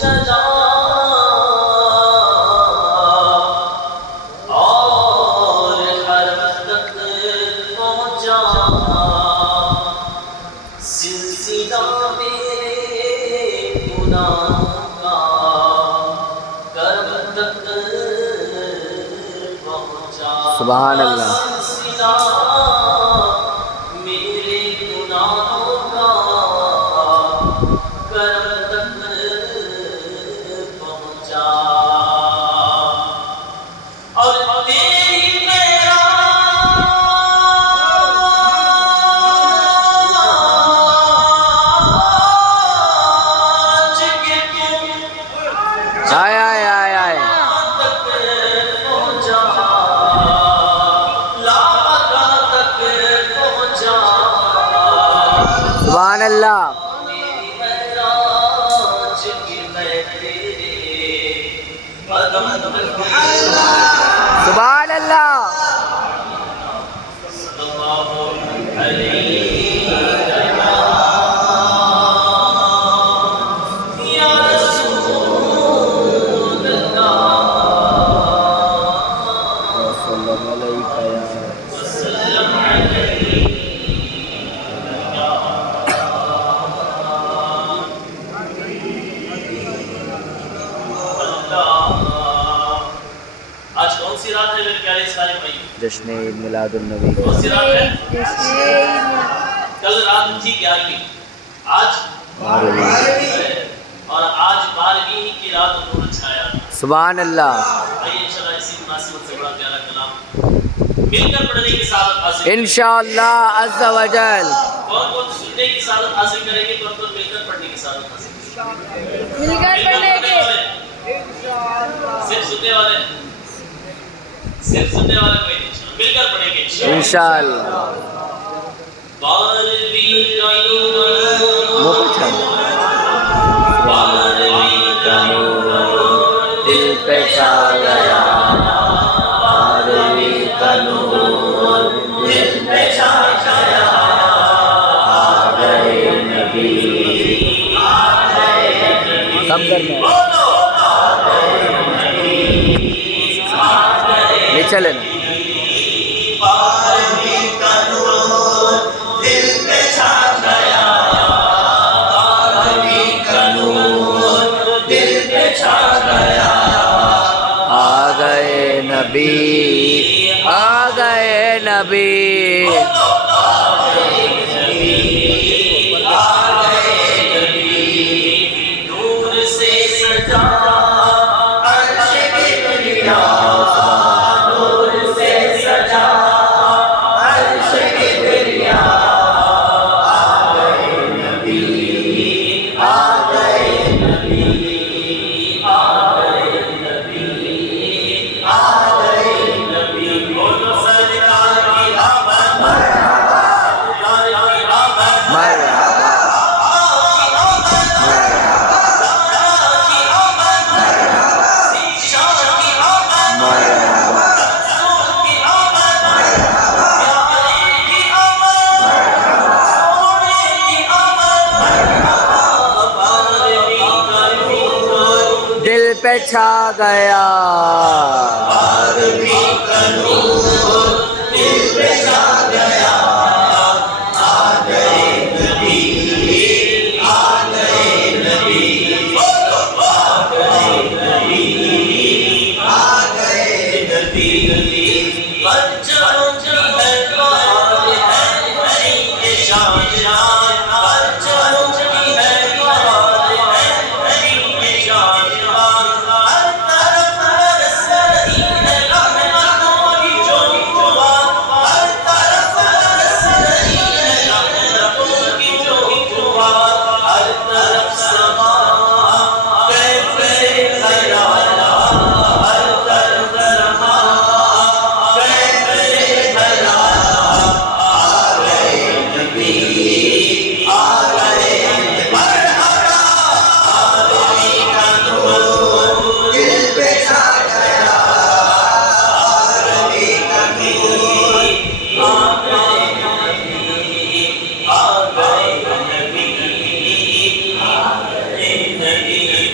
چلا اور حرم تک پہنچا سلسلہ میرے گناہوں کا کرم تک پہنچا سبحان اللہ سلسلہ میرے گناہوں کا کرم تک پہنچا اور تیری معراج کے آئے آئے آئے آئے تک پہنچا لاقہ تک پہنچا سبحان اللہ میری معراج کی میں تیرے قدم تک سبحان اللہ صلی اللہ علیہ یا رسول اللہ صلی اللہ علیہ وسلم علیہ آج کون سی رات ہے میرے پیارے اسلامی بھائی؟ جشن عید میلاد النبی کون سی رات ہے؟ کل رات تھی 11ویں، آج اور آج 12ویں کی رات نور چھایا۔ سبحان اللہ آئیے انشاءاللہ اسی مناسبت سے بڑا پیارا کلام مل کر پڑھنے کی سعادت حاصل کریں۔ انشاءاللہ عز و جل کون کون سننے کی سعادت حاصل کریں گے، کون کون مل کر پڑھنے کی سعادت حاصل کریں گے؟ مل کر پڑھنے کی صرف سننے والے، صرف سننے والے کوئی نہیں، مل کر پڑھیں گے انشاءاللہ 12ویں کا نور، بہت اچھا 12ویں کا نور دل پہ چھا گیا 12ویں کا نور دل پہ چھا گیا آ گئے نبی کم کرنا ہے نیچے لینا آ گئے نبی نور سے سجا عرش کبریا، نور سے سجا عرش کبریا، آ گئے نبی، آ گئے نبی، آ گئے نبی، آ گئے نبی، بولو سرکار کی آمد، سرکار کی آمد، مرحبا دل پہ چھا گیا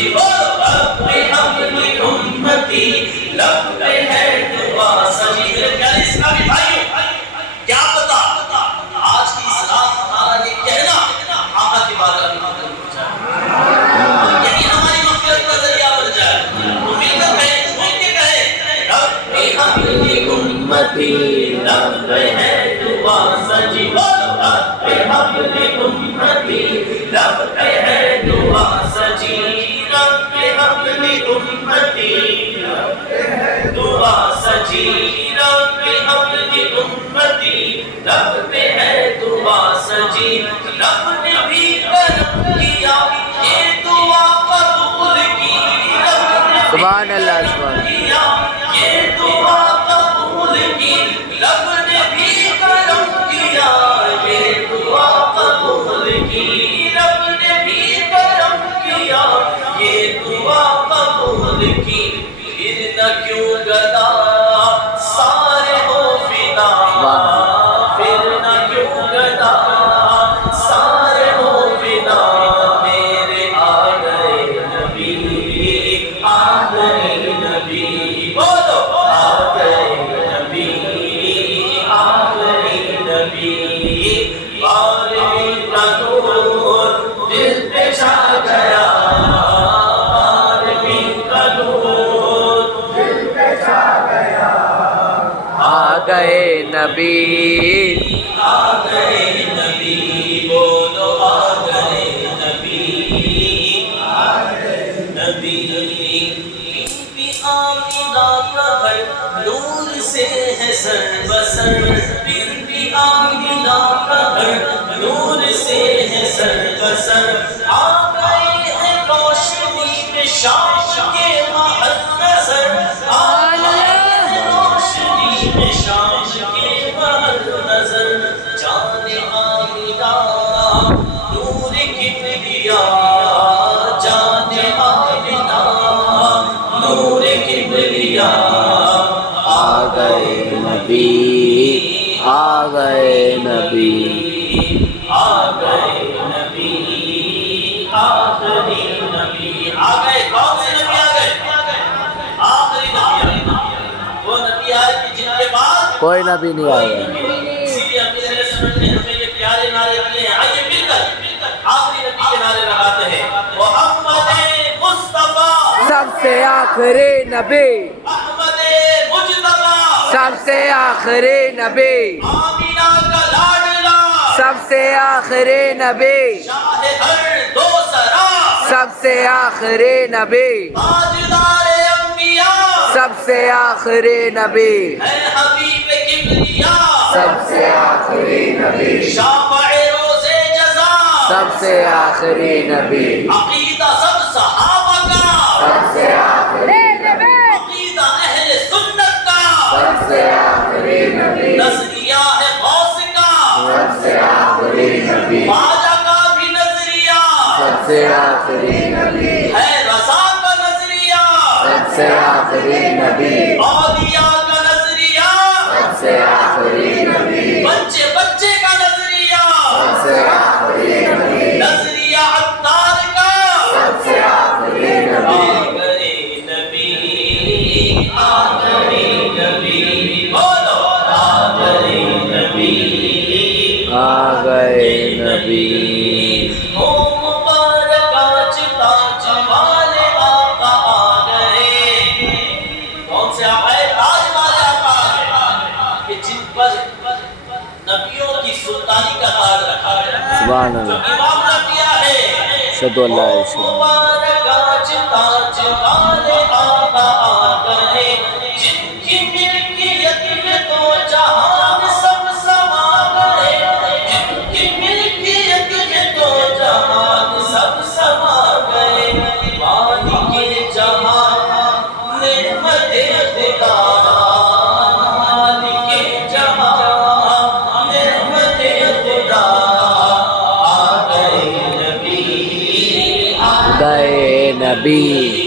سجی ربِ حبلی امتی لب پہ ہے دعا سجی میرے پیارے اسلامی بھائیوں کیا پتا آج کی اس رات ہمارا یہ کہنا آقا کی بارگاہ میں قبول ہو جائے یہی ہماری مغفرت کا ذریعہ بن جائے تو مل کر کہیں جھوم کے کہیں ربِ حبلی امتی لب پہ ہے دعا سجی ربِ حبلی امتی لب پہ ہے دعا سجی ربِ حبلی امتی دعا سجی ربِ حبلی امتی لب پہ ہے دعا سجی رب نے بھی کرم کیا یہ دعا قبول کی رب نے بھی سبحان اللہ سبحان کیا یہ دعا قبول کی رب نے بھی کرم کیا یہ دعا قبول کی رب نے بھی کرم کیا یہ دعا قبول کی پھر نہ کیوں گدا سارے ہو فدا پھر نہ کیوں گدا سارے ہو فدا میرے آ گئے نبی بولو آ گئے نبی بارہویں کا نور دل پہ چھا گیا بارہویں کا نور دل پہ چھا گیا آ گئے نبی آ گئے نبی بولو آ گئے نبی نبی بی آمینہ کا گھر نور سے ہے سر بسر بی آمینہ کا گھر نور سے ہے سر بسر آ گئے ہیں روشنی میں شام کے محل نظر آ گئے ہیں روشنی میں شام کے محل نظر جان آمینہ نور کبریا جان آمینہ نور کبریا آ گئے نبی آ گئے نبی آ گئے نبی آخری نبی آ گئے کون سے نبی آ گئے آخری نبی آ گئے وہ نبی آئے کہ جن کے بعد کوئی نبی نہیں آئے گا اسی لیے اپنے اہل سنت نے ہمیں یہ پیارے نعرے دیے ہیں آئیے مل کر آخری نبی کے نعرے لگاتے ہیں محمد مصطفیٰ سب سے آخری نبی احمد مجتبیٰ سب سے آخری نبی آمینہ کا لاڈلا سب سے آخری نبی شاہ ہر دو سرا سب سے آخری نبی تاجدار انبیاء سب سے آخری نبی اے حبیب کبریا سب سے آخری نبی شافع روز جزا سب سے آخری نبی عقیدہ سب صحابہ کا سب سے آخری نبی عقیدہ اہل سنت کا سب سے آخری نبی نظریہ ہے غوث کا سب سے آخری نبی خواجہ کا بھی نظریہ سب سے آخری نبی ہے رضا کا نظریہ سب سے آخری نبی اولیاء کا نظریہ سب سے آخری نبی بچے بچے کا نظریہ سب سے آخری نبی نظریہ عطار کا سب سے آخری نبی آخری نبی بولو آخری نبی آ گئے نبی او مبارک آج تاج والے آقا آ گئے کون سے آقا ہے تاج والے آقا آ گئے کہ جن پر نبیوں کی سلطانی کا تاج رکھا ہے سبحان جو اللہ امام نبیہ ہے اشہد ان لا الہ الا اللہ مبارک آج تاج والے آقا آ گئے جن کی ملکیت میں تو جہان سب سما گئے جن کی ملکیت میں تو جہان سب سما گئے مالک جہان نعمت خدا مالک جہان نعمت خدا آ گئے نبی گئے نبی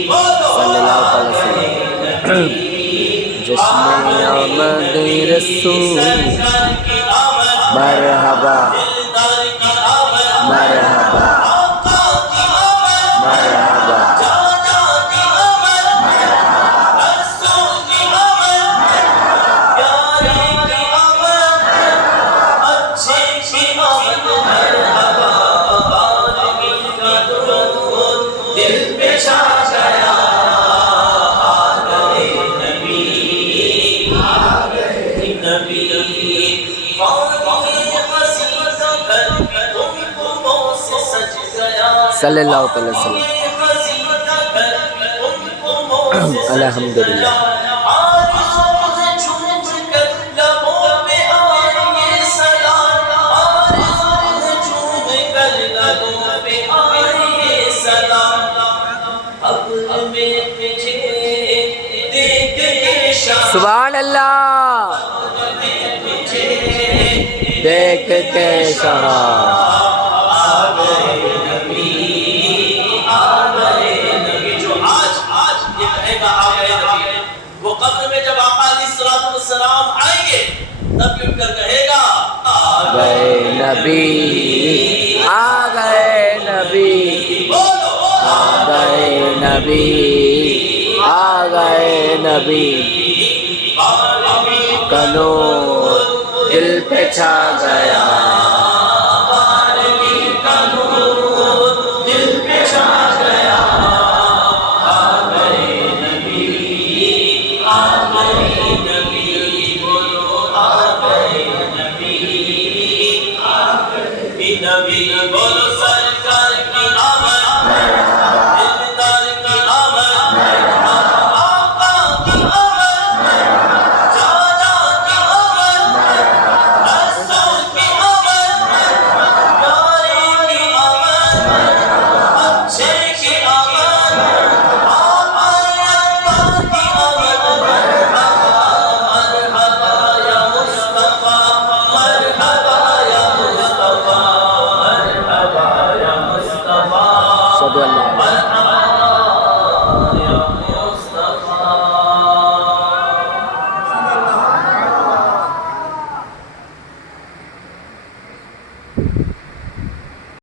صلی اللہ علیہ وسلم جشن آمد رسول مرحبا مرحبا مرحبا صلی اللہ علیہ وسلم. الحمدللہ. سبحان اللہ. دیکھ کے شہا وہ قبر میں جب آقا علیہ الصلوۃ والسلام آئیں گے تب اٹھ کر کہے گا آ گئے نبی، آ گئے نبی، آ گئے نبی، آ گئے نبی. کنور دل پہ چھا گیا. نبی بولو سرکار کی آمد، دلدار کی آمد، آقا کی آمد، جانا کی آمد، رسول کی آمد، یاری کی آمد، اچھے کی آمد، آقا کی آمد. مرحبا یا مصطفیٰ، مرحبا یا مصطفیٰ. صلی اللہ علیہ وسلم.